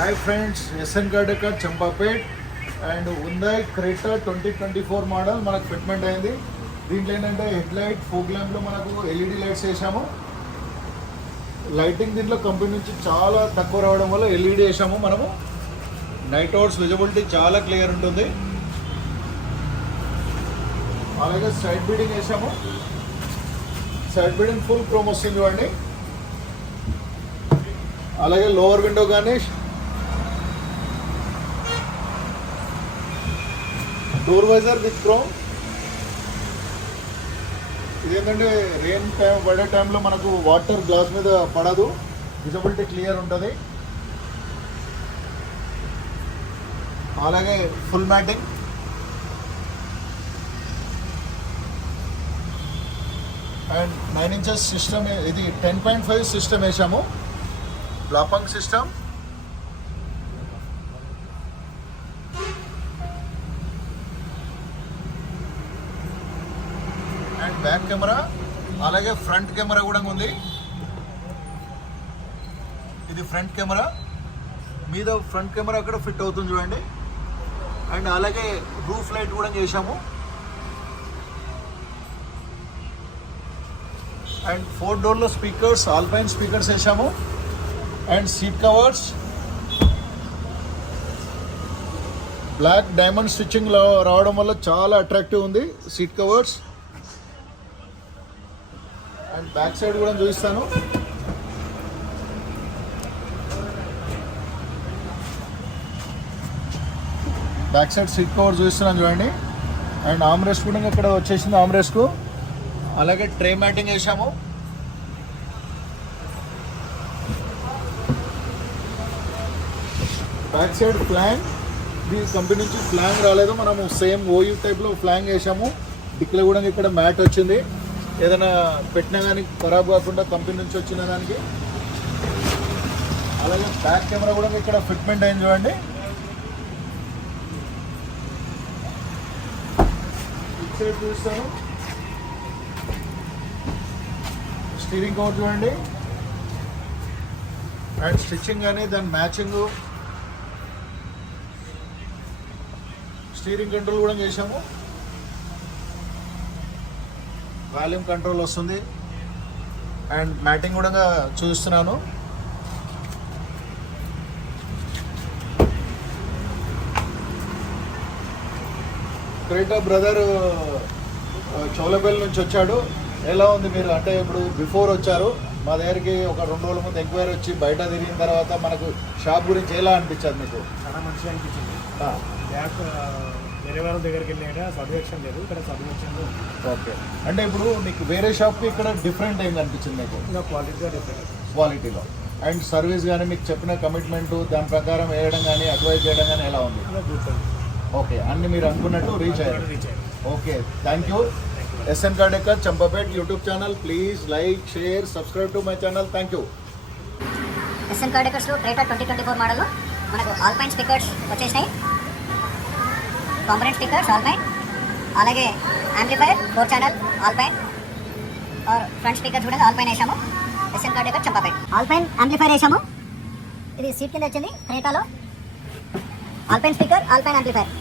Hi friends, SN car decor Champapet and Hyundai Creta 2024 model మనకు fitment అయింది. దీంట్లో ఏంటంటే హెడ్ లైట్, ఫోక్ ల్యాంప్లో మనకు ఎల్ఈడి లైట్స్ వేసాము. లైటింగ్ దీంట్లో కంపెనీ నుంచి చాలా తక్కువ రావడం వల్ల ఎల్ఈడి వేసాము. మనము నైట్ అవుట్స్ విజిబిలిటీ చాలా క్లియర్ ఉంటుంది. అలాగే సైడ్ బీడింగ్ వేసాము. సైడ్ బీడింగ్ ఫుల్ క్రోమ్ వస్తుంది చూడండి. అలాగే లోవర్ విండో కానీ డోర్ వైజర్ విత్ క్రోమ్. ఇదేంటంటే రెయిన్ టైం పడే టైంలో మనకు వాటర్ గ్లాస్ మీద పడదు, విజిబిలిటీ క్లియర్ ఉంటుంది. అలాగే full matting, and 9 inches system. ఇది 10.5 సిస్టమ్ వేసాము, Blaupunkt system. And back camera, అలాగే ఫ్రంట్ కెమెరా కూడా ఉంది. ఇది ఫ్రంట్ కెమెరా మీద ఫ్రంట్ కెమెరా అక్కడ ఫిట్ అవుతుంది చూడండి. అండ్ అలాగే రూఫ్ లైట్ కూడా చేసాము. అండ్ 4 డోర్లో స్పీకర్స్, ఆల్పైన్ స్పీకర్స్ వేసాము. And seat covers black diamond stitching రావడం వల్ల చాలా అట్రాక్టివ్ ఉంది seat covers. And back side కూడా చూపిస్తాను. బ్యాక్ సైడ్ సీట్ కవర్ చూపిస్తున్నాను చూడండి. అండ్ ఆర్మ్ రెస్ట్ కూడా ఇక్కడ వచ్చేసింది ఆర్మ్ రెస్ట్కు. అలాగే ట్రే మ్యాటింగ్ వేసాము. బ్యాక్ సైడ్ ఫ్లాంగ్, ఈ కంపెనీ నుంచి ఫ్లాంగ్ రాలేదు, మనము సేమ్ ఓయూ టైప్లో ఫ్లాంగ్ వేసాము. డిక్లో కూడా ఇక్కడ మ్యాట్ వచ్చింది, ఏదైనా పెట్టినా కానీ ఖరాబ్ కాకుండా కంపెనీ నుంచి వచ్చిన దానికి. అలాగే బ్యాక్ కెమెరా కూడా ఇక్కడ ఫిట్మెంట్ అయింది చూడండి. ఇటు సైడ్ చూస్తాను. స్టీరింగ్ కవర్ చూడండి. అండ్ స్టిచ్చింగ్ కానీ దాని మ్యాచింగ్. స్టీరింగ్ కంట్రోల్ కూడా చేసాము. వాల్యూమ్ కంట్రోల్ వస్తుంది. అండ్ మ్యాటింగ్ కూడా చూస్తున్నాను. క్రెటా బ్రదర్ చౌలబెల్ నుంచి వచ్చాడు. ఎలా ఉంది మీరు? అంటే ఇప్పుడు బిఫోర్ వచ్చారు మా దగ్గరికి, ఒక 2 రోజుల ముందు ఎంక్వైరీ వచ్చి బయట తిరిగిన తర్వాత మనకు షాప్ గురించి ఎలా అనిపించింది మీకు? చాలా మంచిగా అనిపించింది. బ్యాక్ వేరే వాళ్ళ దగ్గరికి వెళ్ళాక సర్వేక్షన్ లేదు, ఇక్కడ సర్వేక్షన్. ఓకే, అంటే ఇప్పుడు మీకు వేరే షాప్కి ఇక్కడ డిఫరెంట్ ఏం అనిపించింది మీకు? ఇంకా క్వాలిటీగా డిఫరెంట్, క్వాలిటీలో. అండ్ సర్వీస్ కానీ మీకు చెప్పిన కమిట్మెంట్ దాని ప్రకారం వేయడం కానీ అడ్వైజ్ చేయడం కానీ ఎలా ఉంది? ఓకే, అన్ని మీరు అనుకున్నట్టు రీచ్ అయ్యారు. Okay, thank you. SN car decor Champapet YouTube channel. Please like, share, subscribe to my channel. Thank you. SN కార్డెకర్స్లో క్రెటా 2024 మోడల్లో మనకు ఆల్పైన్ స్పీకర్స్ వచ్చేసినాయి. కాంపనెంట్ స్పీకర్స్ ఆల్పైన్, అలాగే యాంప్లిఫైర్ 4 ఛానల్ ఆల్పైన్, और ఫ్రంట్ స్పీకర్ చూడండి ఆల్పైన్ వేసాము. SN car decor Champapet Alpine amplifier వేసాము. ఇది సీట్ కింద వచ్చింది క్రెటాలో. Alpine speaker, Alpine amplifier.